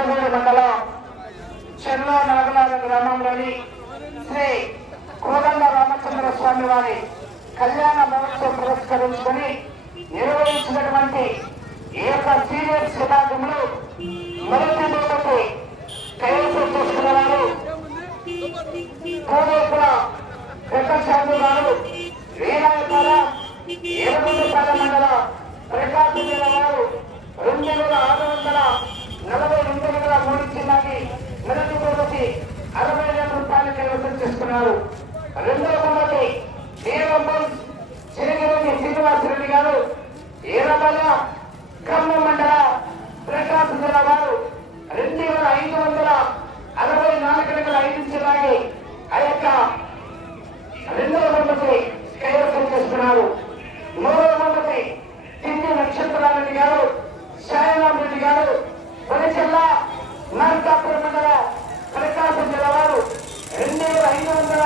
చింతగూడి మండలం చెల్లో నాగలాల గ్రామంలోని శ్రీ కోదండ రామచంద్ర స్వామి వారి కళ్యాణ మహోత్సవం పురస్కరించుకొని నిర్వహించినటువంటి ఈ యొక్క సీనియర్ శతాబ్దంలో మొదటి మొదటి కైవసం చేసుకున్న వారు కోడేపుల వెంకటశాంతి గారు వీరాయపాల ఏడుగుంటపాల మండల ప్రకాశం జిల్లా వారు రెండు వేల ఆరు వందల నలభై రెండు వందల మూడు చిన్నాకి మొదటి బహుమతి అరవై వేల రూపాయలు ఉన్నారు రెండవ బహుమతి వీరంబల్ చిరగిరెడ్డి శ్రీనివాసరెడ్డి గారు. ఈరబల ఖమ్మం మండల ప్రకాశం జిల్లా వారు రెండు వేల ఐదు వందల అరవై నాలుగు గంటల ఐదు చిన్నాకి ఆ యొక్క రెండవ బహుమతి కైవసం చేస్తున్నారు మూడవ బహుమతి తిండి నక్షత్రారెడ్డి గారు సాయిరామ్ రెడ్డి గారు. కొనిచెల్ల మార్కాపురం మండల ప్రకాశం జిల్లా వారు రెండు వేల ఐదు వందల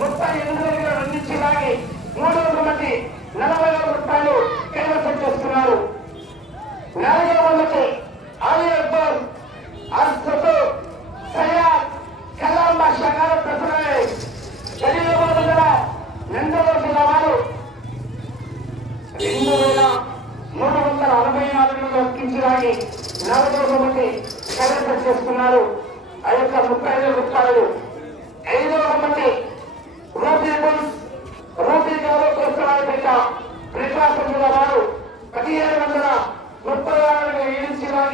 ముప్పై ఎనిమిది వేల అందించి లాగి మూడవ బహుమతి నలభై వేల రూపాయలు కైవసం చేస్తున్నారు నాలుగవ బహుమతి ఆలయ అక్బర్ అర్సతో సయ్యాద్ కలాం బాషా గారు జిల్లా వారు రెండు వేల మూడు వందల అరవై నాలుగు వర్తించడానికి నాలుగవ బహుమతి కైవసం చేసుకున్నారు. ఆ యొక్క ముప్పై వేల రూపాయలు ఐదవ బహుమతి రూపీ బుల్స్ రూపీ గారు ప్రకాశం జిల్లా వారు పదిహేను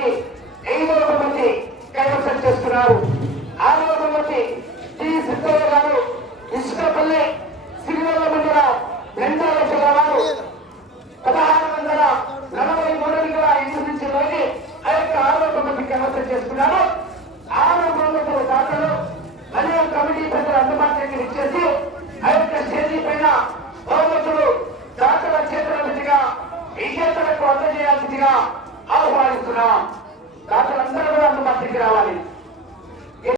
ఏడించడానికి ఐదవ బహుమతి కైవసం చేస్తున్నారు. ఆరవ బహుమతి టి. సిద్ధయ్య గారు ఇసుకపల్లి సిరివల్ల మండల రెండవ జిల్లా వారు పదహారు వందల నలభై మూడు వందల ఐదు నుంచి లోని ఆ యొక్క ఆరో బహుమతి కైవసం చేసుకున్నారు ఆరో బహుమతుల దాతలు మరియు కమిటీ పెద్దలు అందుబాటులోకి ఇచ్చేసి ఆ యొక్క స్టేజీ పైన బహుమతులు దాతల చేతుల మీదుగా విజేతలకు డాక్టర్ అందరూ కూడా అందుబాటులోకి రావాలి.